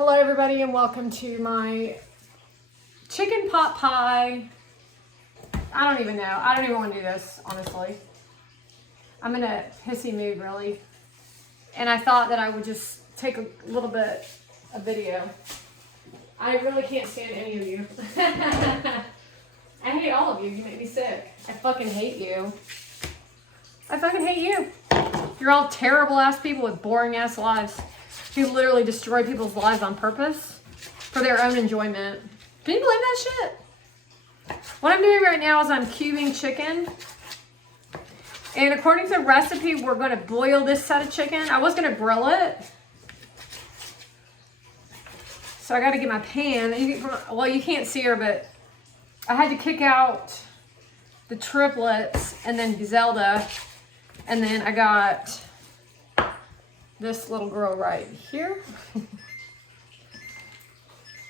Hello everybody and welcome to my chicken pot pie. I don't even know. I don't even want to do this, honestly. I'm in a pissy mood, really. And I thought that I would just take a little bit of video. I really can't stand any of you. I hate all of you. You make me sick. I fucking hate you. I fucking hate you. You're all terrible ass people with boring ass lives. Who literally destroy people's lives on purpose for their own enjoyment. Can you believe that shit? What I'm doing right now is I'm cubing chicken. And according to the recipe, we're going to boil this set of chicken. I was going to grill it. So I got to get my pan. Well, you can't see her, but I had to kick out the triplets and then Zelda. And then I got this little girl right here.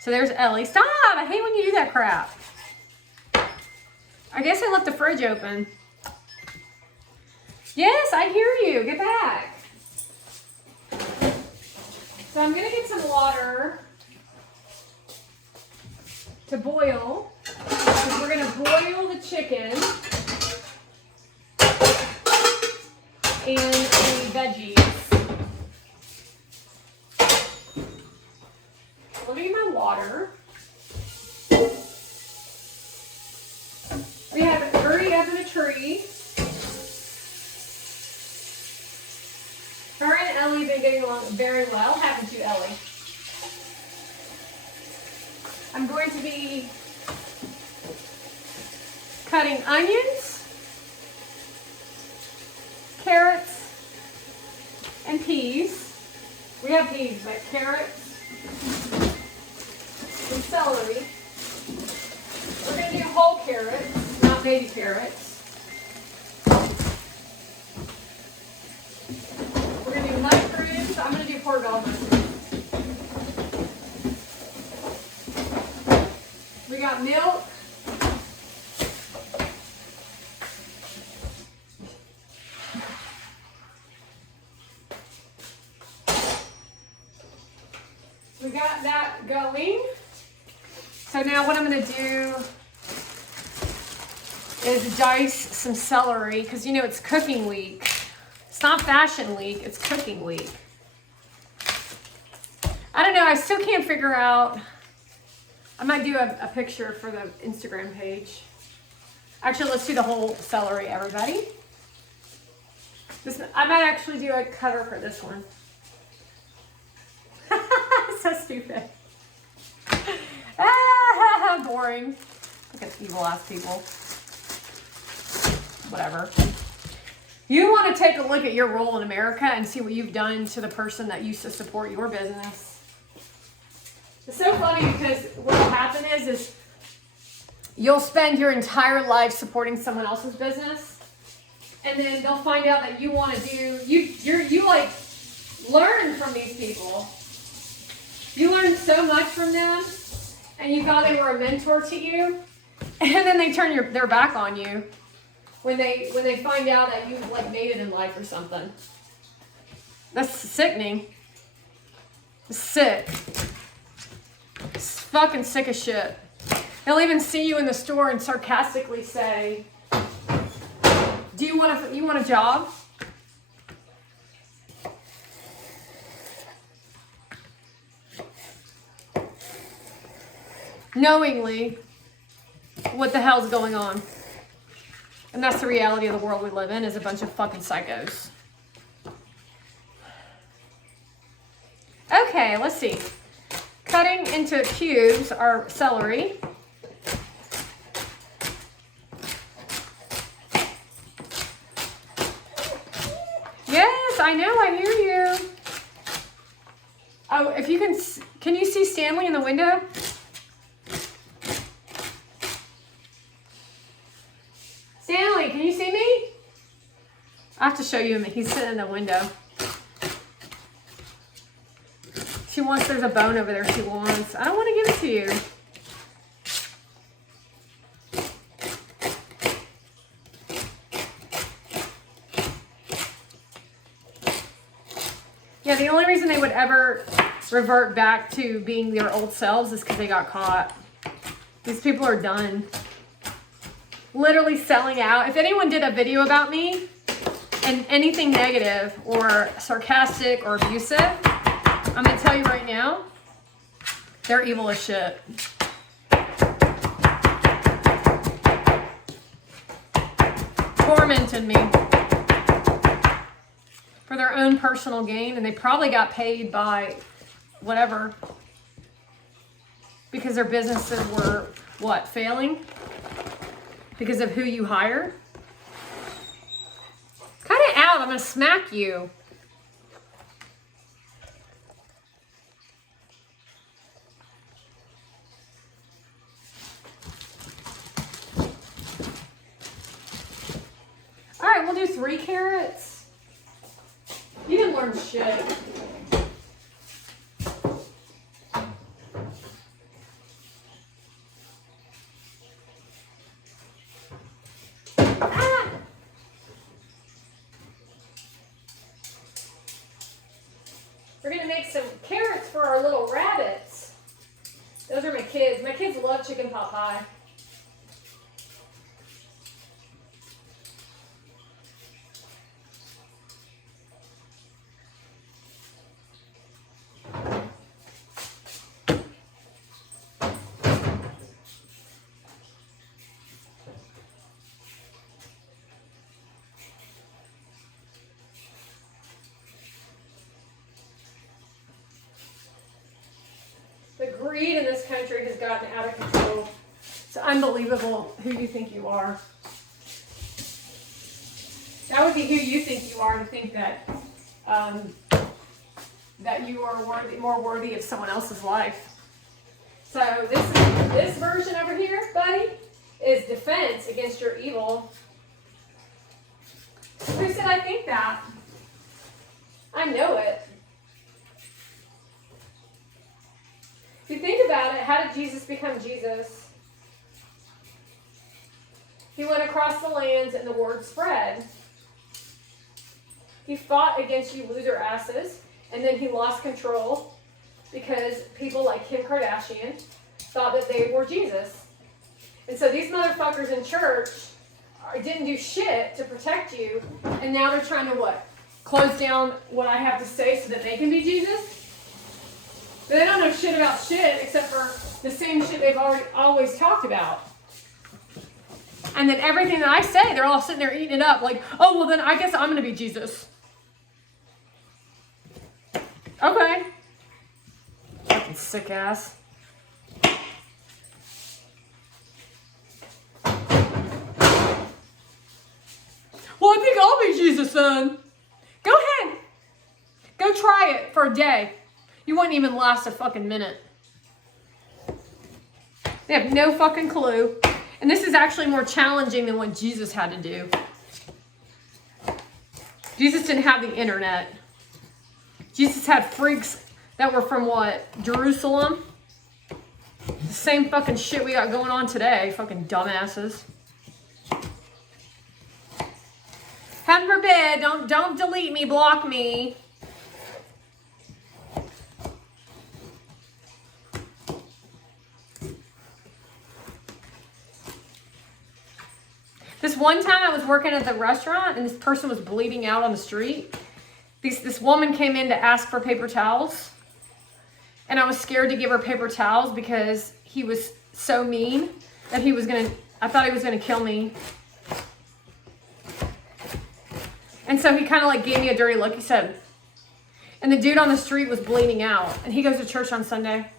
So there's Ellie. Stop! I hate when you do that crap. I guess I left the fridge open. Yes, I hear you. Get back. So I'm gonna get some water to boil. Because we're gonna boil the chicken and the veggies. Look at my water. We have it buried up in a tree. Her and Ellie have been getting along very well. Haven't you, Ellie? I'm going to be cutting onions, carrots, and peas. We have peas, but carrots. Some celery. We're going to do whole carrots, not baby carrots. We're going to do mushrooms. I'm going to do portobello mushrooms. We got milk. We got that going. So now what I'm going to do is dice some celery because you know it's cooking week. It's not fashion week, it's cooking week. I don't know, I still can't figure out. I might do a picture for the Instagram page. Actually, let's do the whole celery, everybody. I might actually do a cover for this one. So stupid. Ah, boring. Look at evil ass people. Whatever. You want to take a look at your role in America and see what you've done to the person that used to support your business. It's so funny because what will happen is you'll spend your entire life supporting someone else's business, and then they'll find out that you want to do you like learn from these people. You learn so much from them, and you thought they were a mentor to you, and then they turn their back on you when they find out that you like made it in life or something. That's sickening. It's sick. It's fucking sick as shit. They'll even see you in the store and sarcastically say, "Do you want a job?" Knowingly what the hell's going on. And that's the reality of the world we live in, is a bunch of fucking psychos. Okay, let's see. Cutting into cubes our celery. Yes, I know, I hear you. Oh, if you can you see Stanley in the window? Stanley, can you see me? I have to show you him. He's sitting in the window. She wants, there's a bone over there she wants. I don't want to give it to you. Yeah, the only reason they would ever revert back to being their old selves is because they got caught. These people are done. Literally selling out. If anyone did a video about me and anything negative or sarcastic or abusive, I'm going to tell you right now, they're evil as shit. Tormented me for their own personal gain, and they probably got paid by whatever because their businesses were what, failing because of who you hire. Cut it out, I'm gonna smack you. All right, we'll do 3 carrots. You didn't learn shit. Ah! We're gonna make some carrots for our little rabbits. Those are my kids. My kids love chicken pot pie. The greed in this country has gotten out of control. It's unbelievable who you think you are. That would be who you think you are, to think that that you are more worthy of someone else's life. So this version over here, buddy, is defense against your evil. Who said I think that? I know it. If you think about it, how did Jesus become Jesus? He went across the lands and the word spread. He fought against you loser asses, and then he lost control because people like Kim Kardashian thought that they were Jesus. And so these motherfuckers in church didn't do shit to protect you, and now they're trying to what? Close down what I have to say so that they can be Jesus? But they don't know shit about shit except for the same shit they've always talked about. And then everything that I say, they're all sitting there eating it up like, oh, well then I guess I'm going to be Jesus. Okay. Fucking sick ass. Well, I think I'll be Jesus then. Go ahead. Go try it for a day. You wouldn't even last a fucking minute. They have no fucking clue. And this is actually more challenging than what Jesus had to do. Jesus didn't have the internet. Jesus had freaks that were from what? Jerusalem? The same fucking shit we got going on today. Fucking dumbasses. Heaven forbid, don't delete me, block me. This one time I was working at the restaurant and this person was bleeding out on the street. This woman came in to ask for paper towels. And I was scared to give her paper towels because he was so mean that I thought he was gonna kill me. And so he kind of like gave me a dirty look. He said, and the dude on the street was bleeding out. And he goes to church on Sunday.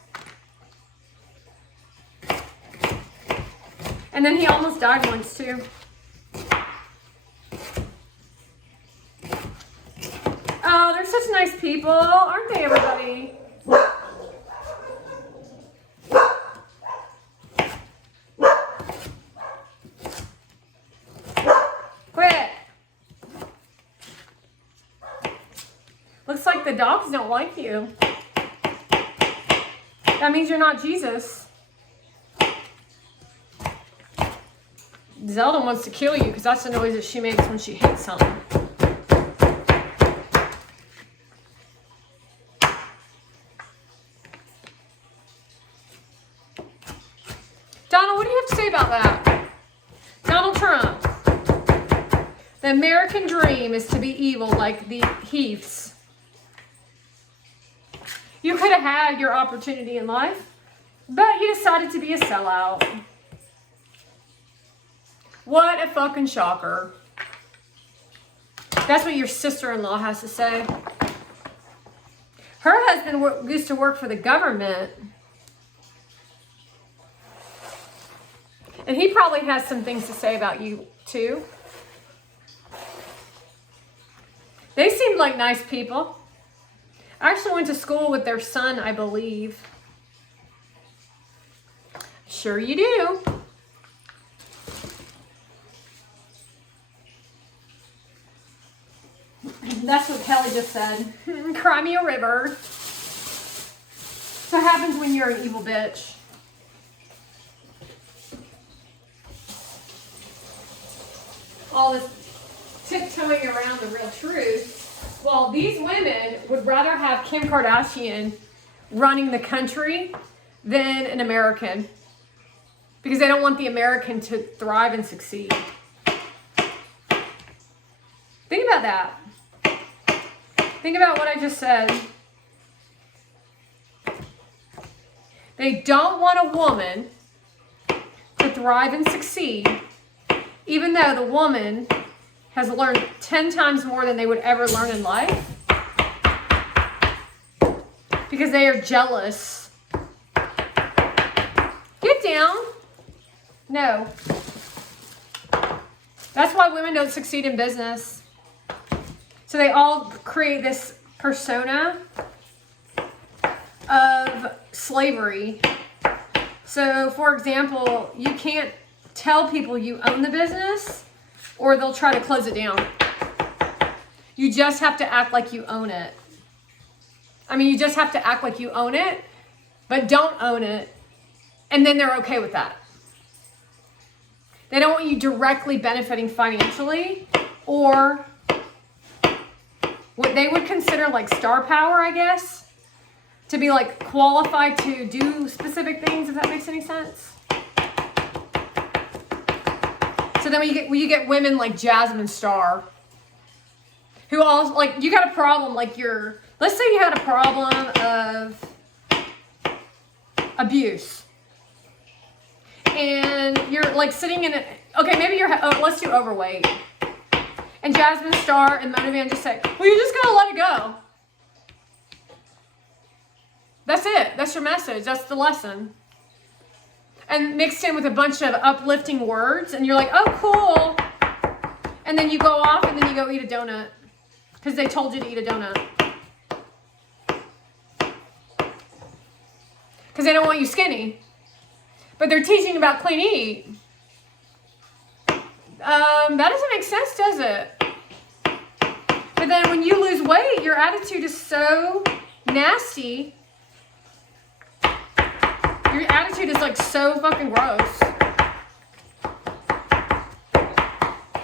And then he almost died once too. Oh, they're such nice people, aren't they, everybody? Quit. Looks like the dogs don't like you. That means you're not Jesus. Zelda wants to kill you because that's the noise that she makes when she hates something. Donald, what do you have to say about that? Donald Trump. The American dream is to be evil like the Heaths. You could have had your opportunity in life, but you decided to be a sellout. What a fucking shocker. That's what your sister-in-law has to say. Her husband used to work for the government. And he probably has some things to say about you, too. They seemed like nice people. I actually went to school with their son, I believe. Sure you do. That's what Kelly just said. Cry me a river. That's what happens when you're an evil bitch. All this tiptoeing around the real truth. Well, these women would rather have Kim Kardashian running the country than an American. Because they don't want the American to thrive and succeed. Think about that. Think about what I just said. They don't want a woman to thrive and succeed, even though the woman has learned 10 times more than they would ever learn in life. Because they are jealous. Get down. No. That's why women don't succeed in business. So they all create this persona of slavery. So, for example, you can't tell people you own the business or they'll try to close it down. You just have to act like you own it. I mean, you just have to act like you own it, but don't own it. And then they're okay with that. They don't want you directly benefiting financially or what they would consider like star power, I guess, to be like qualified to do specific things, if that makes any sense. So then when you get women like Jasmine Star, who also, like, you got a problem, like let's say you had a problem of abuse. And you're like sitting in okay, maybe let's do overweight. And Jasmine Star and Mona Van just say, well, you just gotta let it go. That's it. That's your message. That's the lesson. And mixed in with a bunch of uplifting words. And you're like, oh, cool. And then you go off and then you go eat a donut. Because they told you to eat a donut. Because they don't want you skinny. But they're teaching about clean eat. That doesn't make sense, does it? But then when you lose weight, your attitude is so nasty. Your attitude is like so fucking gross.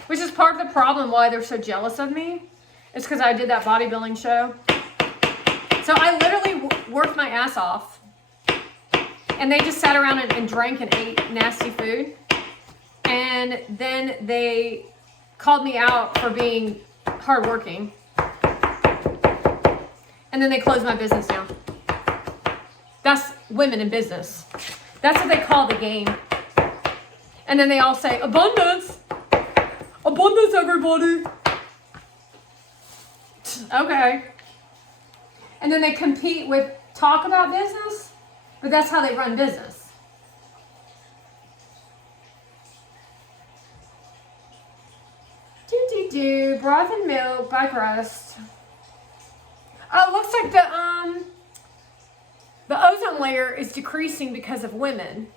Which is part of the problem why they're so jealous of me. It's because I did that bodybuilding show. So I literally worked my ass off. And they just sat around and drank and ate nasty food. And then they called me out for being hardworking. And then they closed my business down. That's women in business. That's what they call the game. And then they all say, abundance. Abundance, everybody. Okay. And then they compete with talk about business, but that's how they run business. Broth and milk by crust. Oh, looks like the ozone layer is decreasing because of women.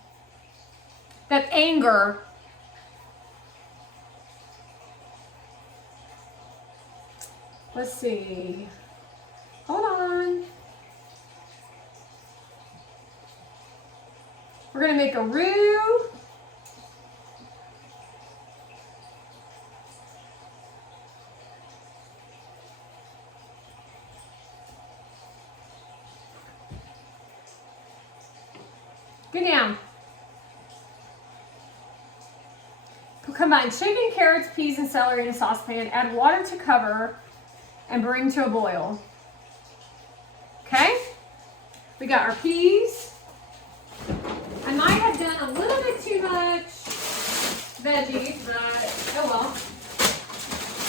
That anger. Let's see. Hold on. We're gonna make a roux. Get down. Combine chicken, carrots, peas, and celery in a saucepan. Add water to cover and bring to a boil. Okay? We got our peas. I might have done a little bit too much veggies, but oh well.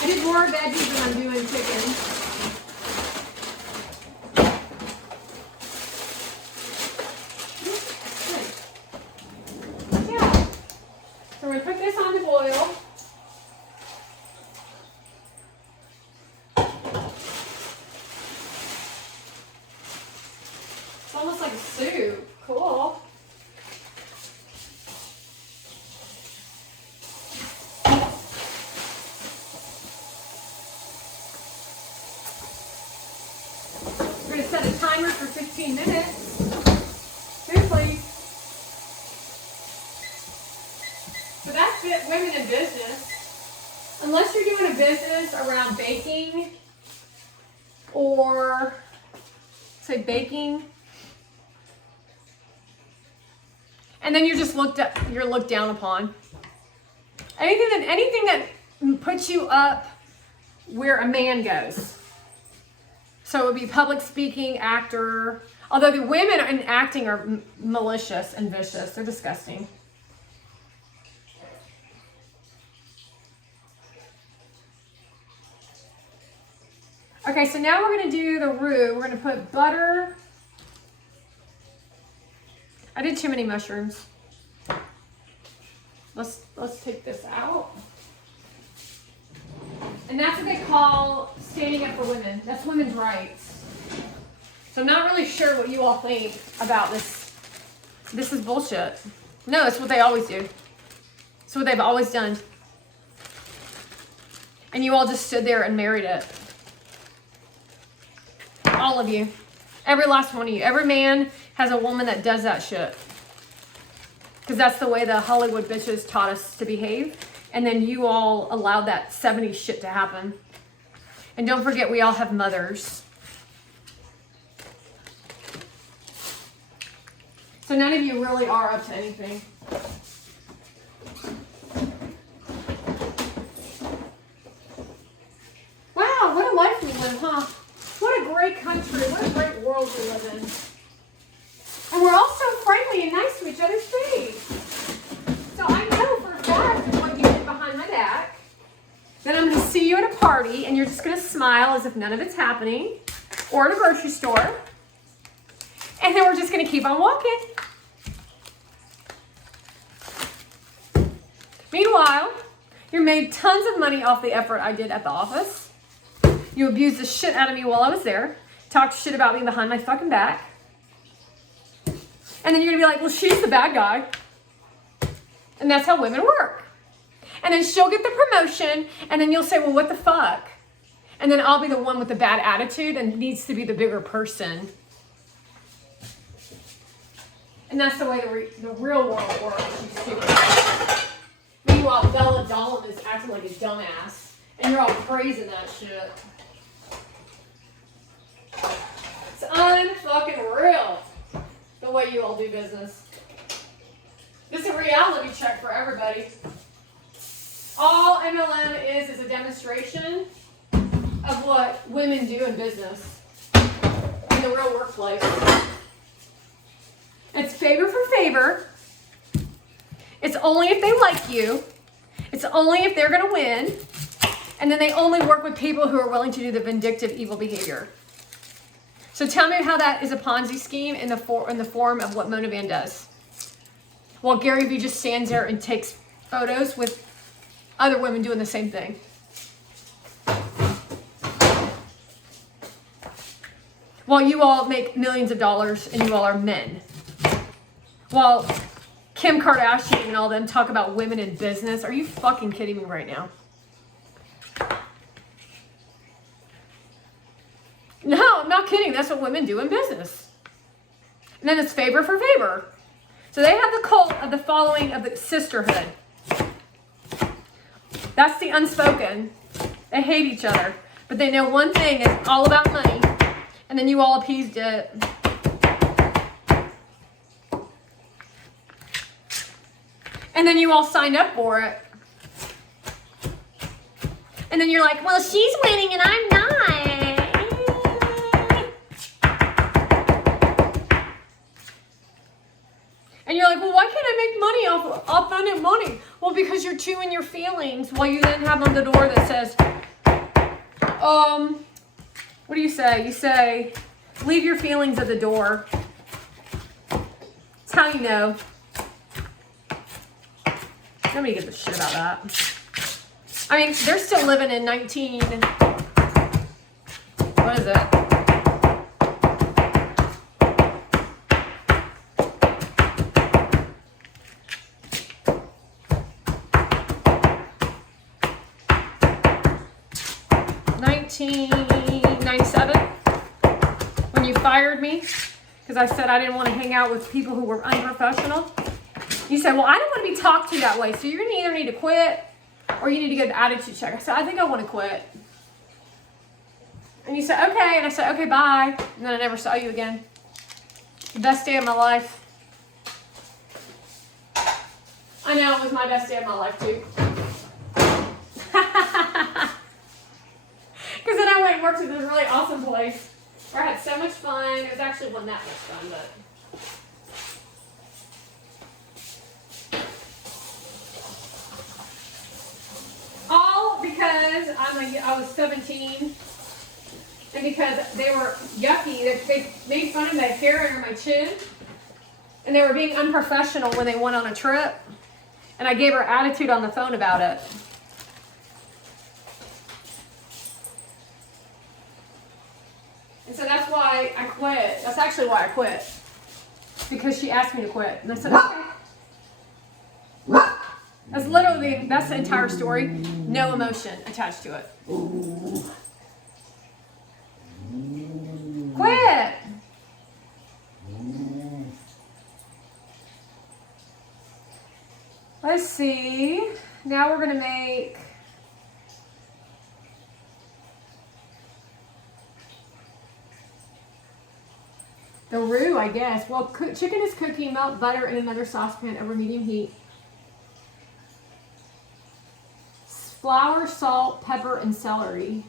I did more veggies than I'm doing chicken. Yeah. So we're going to put this on the boil. It's almost like a soup. Cool. We're going to set a timer for 15 minutes. Seriously. So that's it, women in business. Unless you're doing a business around baking or, say, baking. And then you're just looked down upon. Anything that puts you up where a man goes. So it would be public speaking, actor. Although the women in acting are malicious and vicious. They're disgusting. Okay, so now we're going to do the roux. We're going to put butter. I did too many mushrooms. Let's take this out. And that's what they call standing up for women. That's women's rights. So I'm not really sure what you all think about this. This is bullshit. No, it's what they always do. It's what they've always done. And you all just stood there and married it. All of you. Every last one of you. Every man has a woman that does that shit. Because that's the way the Hollywood bitches taught us to behave. And then you all allowed that 70s shit to happen. And don't forget, we all have mothers. So none of you really are up to anything. Wow, what a life we live, huh? What a great country. What a great world we live in. And we're all so friendly and nice to each other's face. So I know for a fact what you did behind my back. Then I'm going to see you at a party and you're just going to smile as if none of it's happening. Or at a grocery store. And then we're just going to keep on walking. Meanwhile, you made tons of money off the effort I did at the office. You abused the shit out of me while I was there. Talked shit about me behind my fucking back. And then you're going to be like, well, she's the bad guy. And that's how women work. And then she'll get the promotion. And then you'll say, well, what the fuck? And then I'll be the one with the bad attitude and needs to be the bigger person. And that's the way the real world works, you stupid. Meanwhile, Bella Dolan is acting like a dumbass. And you're all praising that shit. It's unfucking real. The way you all do business. This is a reality check for everybody. All MLM is a demonstration of what women do in business. In the real workplace. It's favor for favor. It's only if they like you. It's only if they're going to win. And then they only work with people who are willing to do the vindictive evil behavior. So tell me how that is a Ponzi scheme in the form of what Mona Van does. While Gary Vee just stands there and takes photos with other women doing the same thing. While you all make millions of dollars and you all are men. While Kim Kardashian and all them talk about women in business. Are you fucking kidding me right now? No, I'm not kidding. That's what women do in business. And then it's favor for favor. So they have the cult of the following of the sisterhood. That's the unspoken. They hate each other. But they know one thing, it's all about money. And then you all appeased it. And then you all signed up for it. And then you're like, well, she's winning and I'm not. And you're like, well, why can't I make money off authentic money? Well, because you're chewing your feelings while you then have on the door that says, what do you say? You say, leave your feelings at the door. It's how you know. Nobody gives a shit about that. I mean, they're still living in what is it? $1997 when you fired me because I said I didn't want to hang out with people who were unprofessional. You said, well, I don't want to be talked to that way, so you're going to either need to quit or you need to get an attitude check. I said, I think I want to quit. And you said, okay. And I said, okay, bye. And then I never saw you again. The best day of my life. I know, it was my best day of my life, too. Because then I went and worked at this really awesome place where I had so much fun. It was actually wasn't that much fun, but... all because I was 17 and because they were yucky. They made fun of my hair under my chin and they were being unprofessional when they went on a trip. And I gave her attitude on the phone about it. And so that's why I quit. That's actually why I quit. Because she asked me to quit. And I said, okay. That's the entire story. No emotion attached to it. Quit! Let's see. Now we're going to make... the roux, I guess. Well, chicken is cooking. Melt butter in another saucepan over medium heat. Flour, salt, pepper, and celery.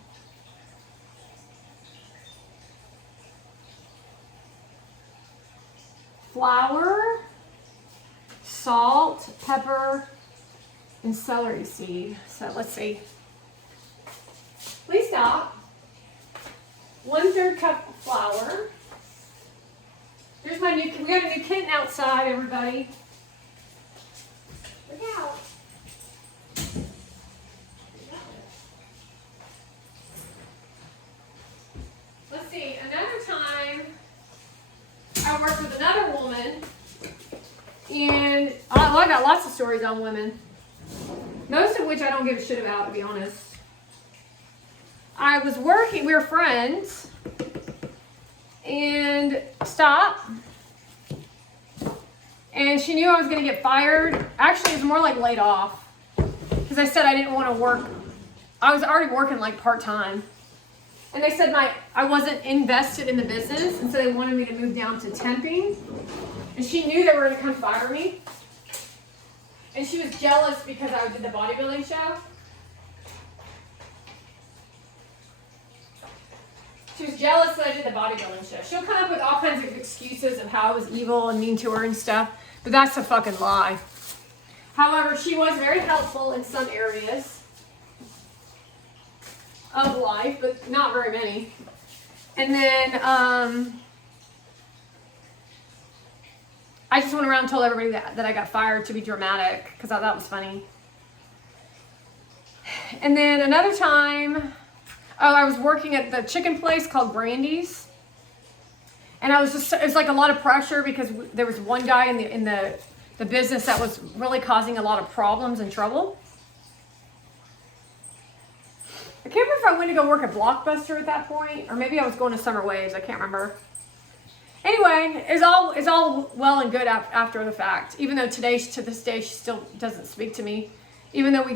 Flour, salt, pepper, and celery seed. So let's see. Please stop. 1/3 cup of flour. Here's my we got a new kitten outside, everybody. Look out. Let's see, another time I worked with another woman, and I got lots of stories on women, most of which I don't give a shit about, to be honest. I was working, we were friends, and and she knew I was going to get fired. Actually, it was more like laid off, because I said I didn't want to work. I was already working like part-time. And they said I wasn't invested in the business, and so they wanted me to move down to temping. And she knew they were going to come fire me. And she was jealous because I did the bodybuilding show. She was jealous that I did the bodybuilding show. She'll come up with all kinds of excuses of how I was evil and mean to her and stuff, but that's a fucking lie. However, she was very helpful in some areas of life, but not very many. And then I just went around and told everybody that I got fired to be dramatic because I thought that was funny. And then another time, I was working at the chicken place called Brandy's, and it was like a lot of pressure because there was one guy in the business that was really causing a lot of problems and trouble. I can't remember if I went to go work at Blockbuster at that point, or maybe I was going to Summer Waves. I can't remember. Anyway, it's all well and good after the fact. Even though to this day, she still doesn't speak to me. Even though we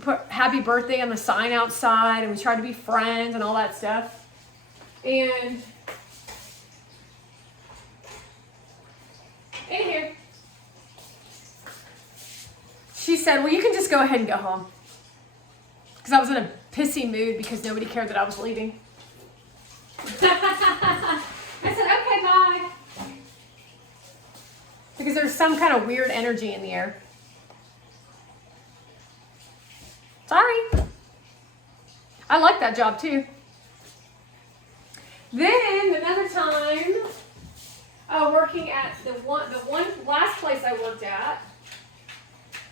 put happy birthday on the sign outside, and we tried to be friends and all that stuff. And in here, she said, well, you can just go ahead and go home. because I was in a pissy mood because nobody cared that I was leaving. I said, okay, bye. Because there's some kind of weird energy in the air. Sorry. I like that job too. Then another time, working at the one last place I worked at.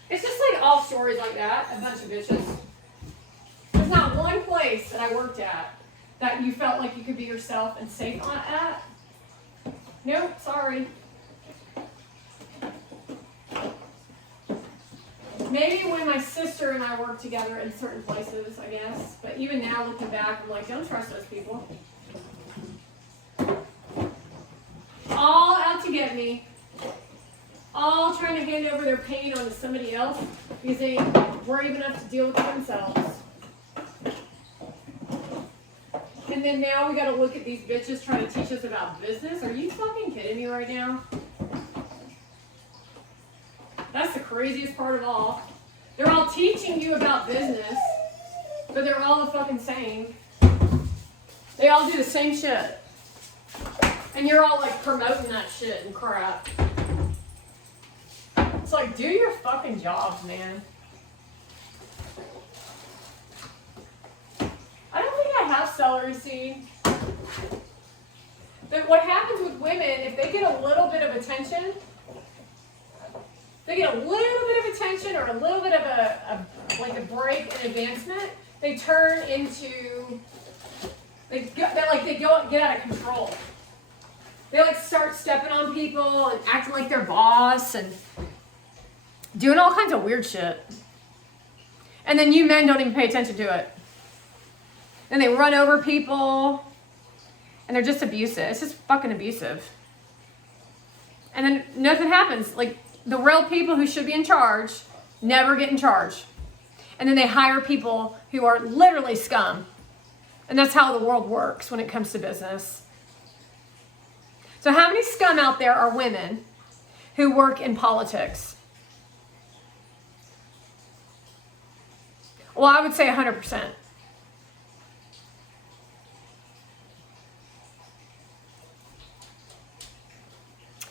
It's just like all stories like that, a bunch of bitches. There's not one place that I worked at that you felt like you could be yourself and safe at. Nope, sorry. Maybe when my sister and I worked together in certain places, I guess. But even now, looking back, I'm like, don't trust those people. All out to get me. All trying to hand over their pain onto somebody else because they ain't brave enough to deal with it themselves. And then now we got to look at these bitches trying to teach us about business. Are you fucking kidding me right now? That's the craziest part of all. They're all teaching you about business, but they're all the fucking same. They all do the same shit. And you're all like promoting that shit and crap. It's like, do your fucking jobs, man. I don't think I have celery seed. But what happens with women, if they get a little bit of attention, they get a little bit of attention or a little bit of a break in advancement, they turn into, they get out of control. They like start stepping on people and acting like they're boss and doing all kinds of weird shit. And then you men don't even pay attention to it. And they run over people and they're just abusive. It's just fucking abusive. And then nothing happens. Like, the real people who should be in charge never get in charge. And then they hire people who are literally scum. And that's how the world works when it comes to business. So how many scum out there are women who work in politics? Well, I would say 100%.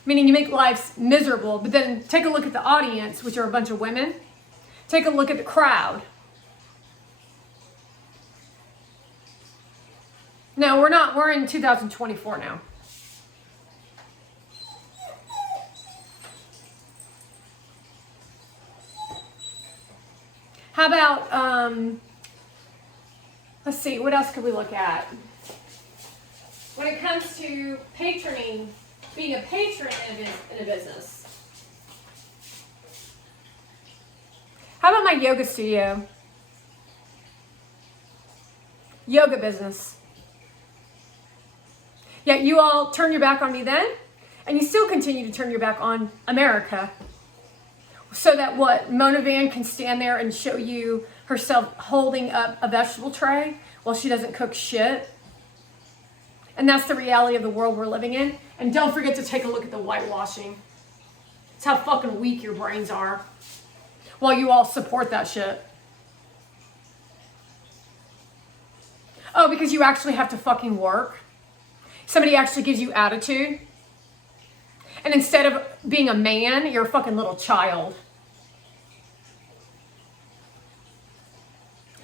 Meaning you make lives miserable, but then take a look at the audience, which are a bunch of women. Take a look at the crowd. No, we're in 2024 now. How about, let's see, what else could we look at? When it comes to patroning, being a patron in a business. How about my yoga studio? Yoga business. Yet you all turn your back on me then, and you still continue to turn your back on America. So that what, Mona Van can stand there and show you herself holding up a vegetable tray while she doesn't cook shit. And that's the reality of the world we're living in. And don't forget to take a look at the whitewashing. It's how fucking weak your brains are while you all support that shit. Oh, because you actually have to fucking work. Somebody actually gives you attitude. And instead of being a man, you're a fucking little child.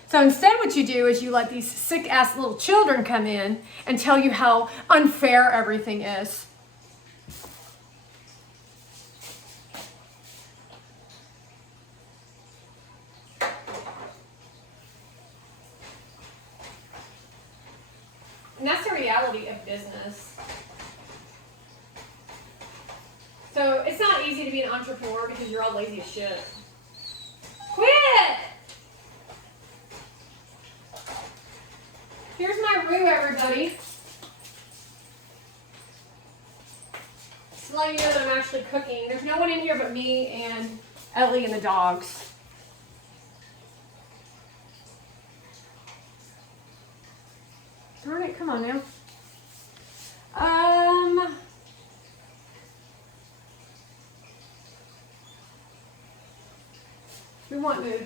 So instead what you do is you let these sick ass little children come in and tell you how unfair everything is. And that's the reality of business. So it's not easy to be an entrepreneur because you're all lazy as shit. Quit! Here's my roux, everybody. Just letting you know that I'm actually cooking. There's no one in here but me and Ellie and the dogs. Darn it, come on now. We want to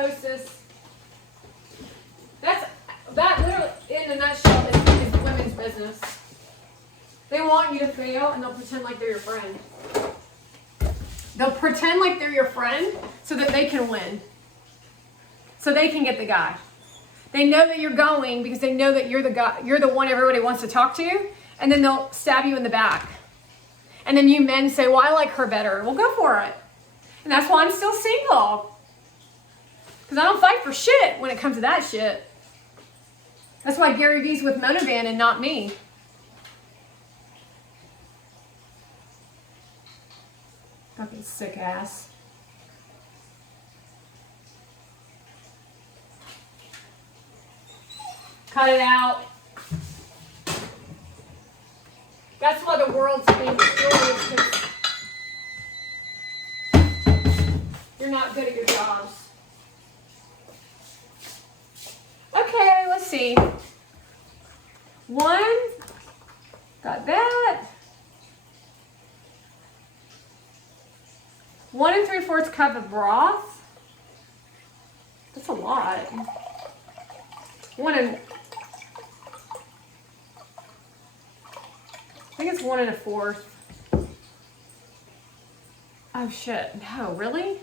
post this. That literally, in a nutshell, is women's business. They want you to fail, and they'll pretend like they're your friend. They'll pretend like they're your friend so that they can win. So they can get the guy. They know that you're going because they know that you're the guy, you're the one everybody wants to talk to, and then they'll stab you in the back. And then you men say, well, I like her better. Well, go for it. And that's why I'm still single. Because I don't fight for shit when it comes to that shit. That's why Gary Vee's with Monovan and not me. Fucking sick ass. Cut it out. That's why the world's being destroyed, because you're not good at your jobs. Okay, let's see. 1, got that. 1 3/4 cup of broth. That's a lot. 1 I think it's 1 1/4. Oh shit, no, really?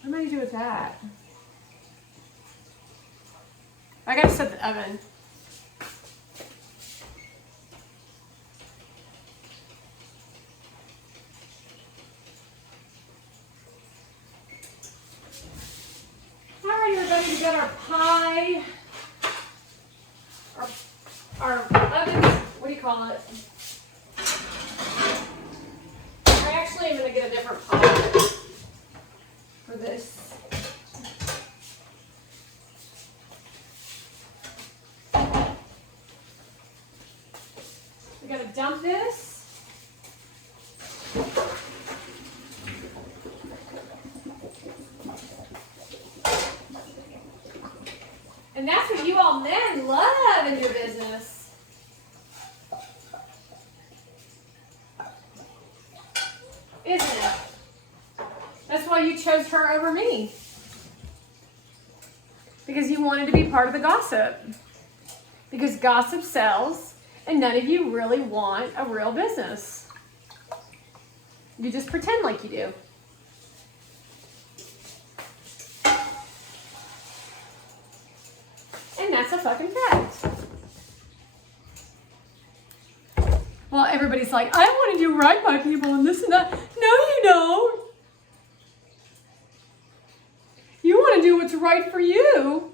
What am I gonna do with that? I gotta set the oven. Alright, everybody, we got our pie. Our oven, what do you call it? I actually am gonna get a different pie for this. We gotta dump this. And that's what you all men love in your business. Isn't it? That's why you chose her over me. Because you wanted to be part of the gossip. Because gossip sells, and none of you really want a real business. You just pretend like you do. And that's a fucking fact. Well, everybody's like, I want to do right by people and this and that. No, you don't. You want to do what's right for you.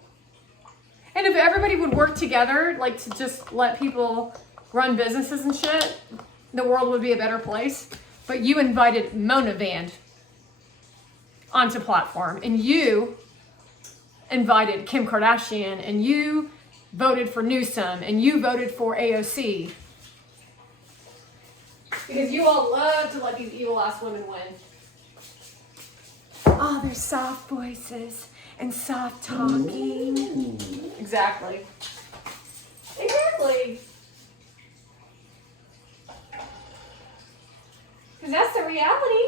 And if everybody would work together, like to just let people run businesses and shit, the world would be a better place. But you invited Monovan onto platform, and you invited Kim Kardashian, and you voted for Newsom, and you voted for AOC. Because you all love to let these evil ass women win. Oh, they're soft voices and soft talking. Ooh. Exactly. Exactly. Because that's the reality.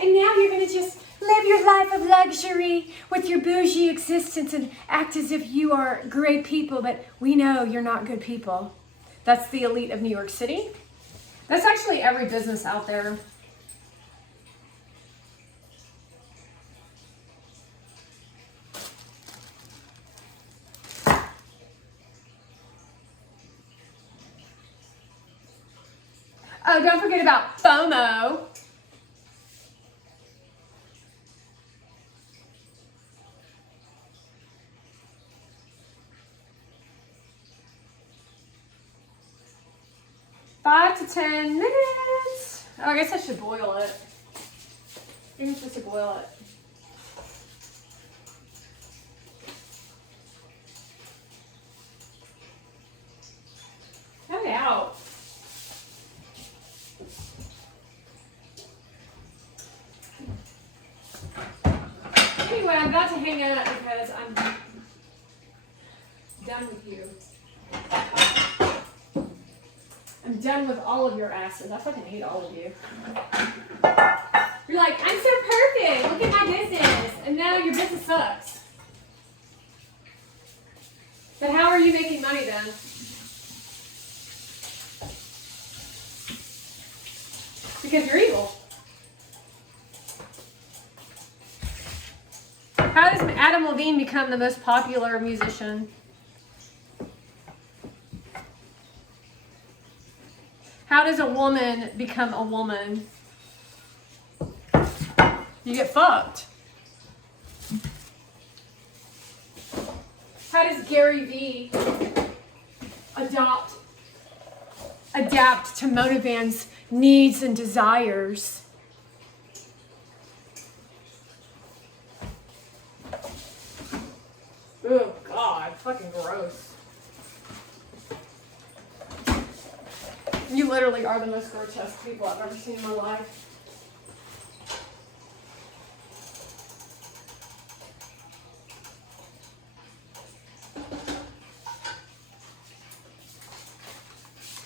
And now you're going to just live your life of luxury with your bougie existence and act as if you are great people, but we know you're not good people. That's the elite of New York City. That's actually every business out there. Oh, don't forget about FOMO. Five to 10 minutes. Oh, I guess I should boil it. You're supposed to boil it. Cut it out. Anyway, I'm about to hang up because I'm I'm done with all of your asses. I fucking hate all of you. You're like, I'm so perfect. Look at my business. And now your business sucks. But how are you making money then? Because you're evil. How does Adam Levine become the most popular musician? How does a woman become a woman? You get fucked. How does Gary Vee adapt to Motivan's needs and desires? Oh God, fucking gross. You literally are the most grotesque people I've ever seen in my life.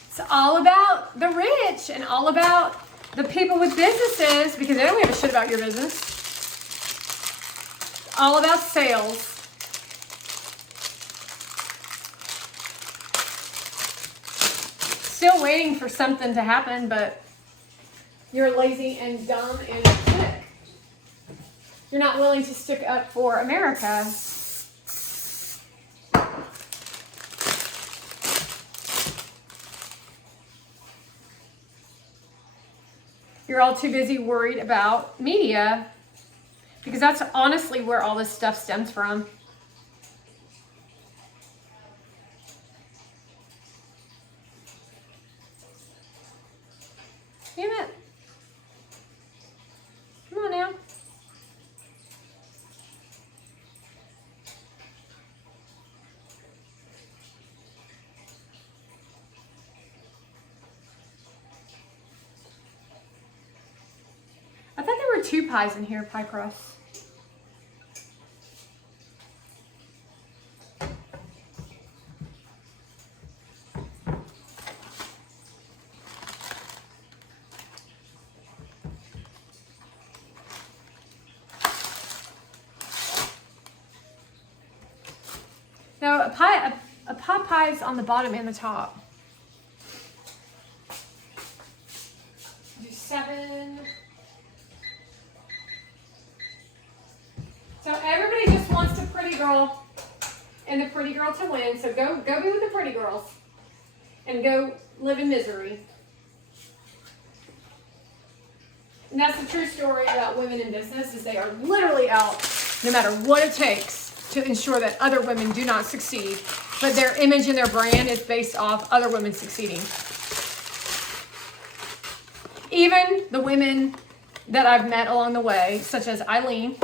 It's all about the rich and all about the people with businesses because they don't give a shit about your business. It's all about sales. Still waiting for something to happen, but you're lazy and dumb and sick. You're not willing to stick up for America. You're all too busy worried about media because that's honestly where all this stuff stems from. Damn it. Come on now. I thought there were 2 pies in here, pie crust. No, a pie is on the bottom and the top. Do 7. So everybody just wants the pretty girl and the pretty girl to win. So go be with the pretty girls and go live in misery. And that's the true story about women in business is they are literally out no matter what it takes to ensure that other women do not succeed. But their image and their brand is based off other women succeeding. Even the women that I've met along the way, such as Eileen,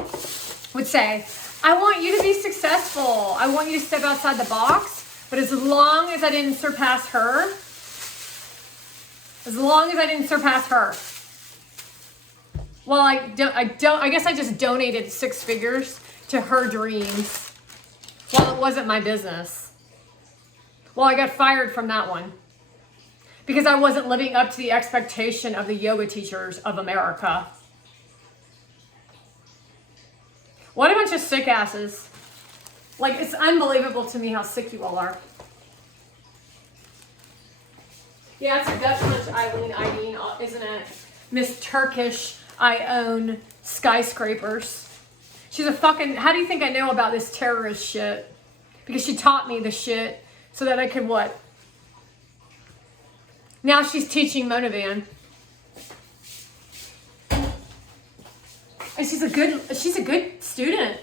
would say, I want you to be successful. I want you to step outside the box. But as long as I didn't surpass her, well, I guess I just donated 6 figures to her dreams while it wasn't my business. Well, I got fired from that one because I wasn't living up to the expectation of the yoga teachers of America. What a bunch of sick asses. Like, it's unbelievable to me how sick you all are. Yeah, it's a Dutch punch, Eileen, isn't it? Miss Turkish, I own skyscrapers. She's a fucking, how do you think I know about this terrorist shit? Because she taught me the shit so that I could what? Now she's teaching Motivan. And she's a good student.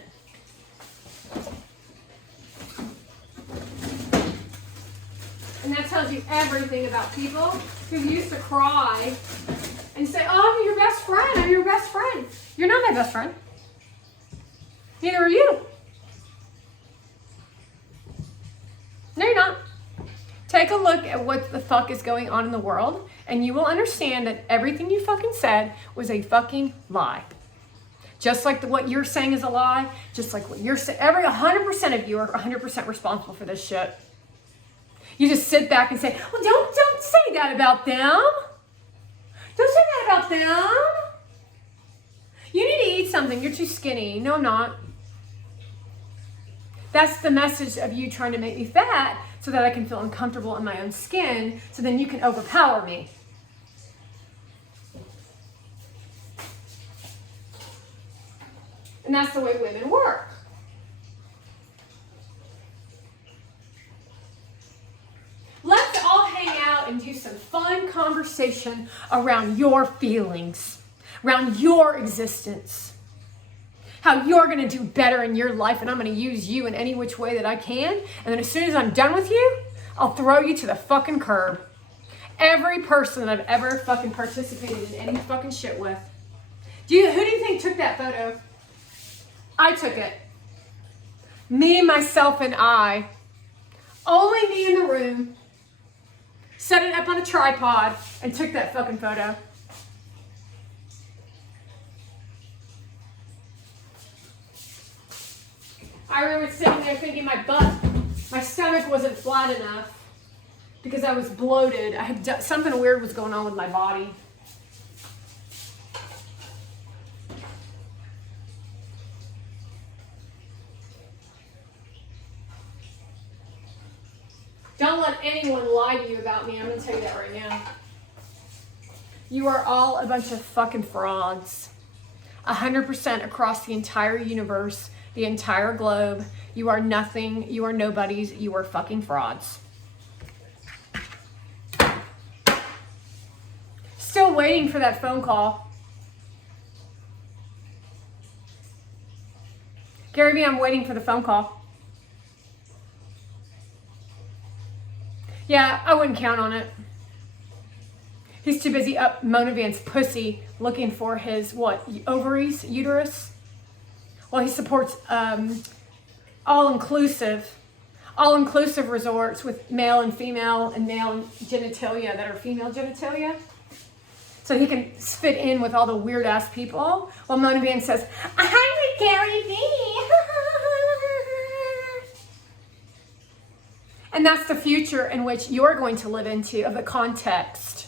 And that tells you everything about people who used to cry and say, oh, I'm your best friend. I'm your best friend. You're not my best friend. Neither are you. No, you're not. Take a look at what the fuck is going on in the world, and you will understand that everything you fucking said was a fucking lie. Just like what you're saying is a lie, just like what you're saying, 100% of you are 100% responsible for this shit. You just sit back and say, well, don't say that about them. Don't say that about them. You need to eat something. You're too skinny. No, I'm not. That's the message of you trying to make me fat so that I can feel uncomfortable in my own skin, so then you can overpower me. And that's the way women work. Let's all hang out and do some fun conversation around your feelings, around your existence, how you're going to do better in your life, and I'm going to use you in any which way that I can. And then as soon as I'm done with you, I'll throw you to the fucking curb. Every person that I've ever fucking participated in any fucking shit with. Who do you think took that photo? I took it. Me, myself, and I. Only me in the room. Set it up on a tripod and took that fucking photo. I remember sitting there thinking my stomach wasn't flat enough because I was bloated. I had something weird was going on with my body. Don't let anyone lie to you about me. I'm going to tell you that right now. You are all a bunch of fucking frauds. 100% across the entire universe, the entire globe. You are nothing. You are nobodies. You are fucking frauds. Still waiting for that phone call. Gary Vee, I'm waiting for the phone call. Yeah, I wouldn't count on it. He's too busy up Mona Van's pussy looking for his, ovaries, uterus? Well, he supports all-inclusive resorts with male and female and male genitalia that are female genitalia. So he can fit in with all the weird-ass people. While Mona Van says, I'm with Gary Vee. And that's the future in which you're going to live into, of the context.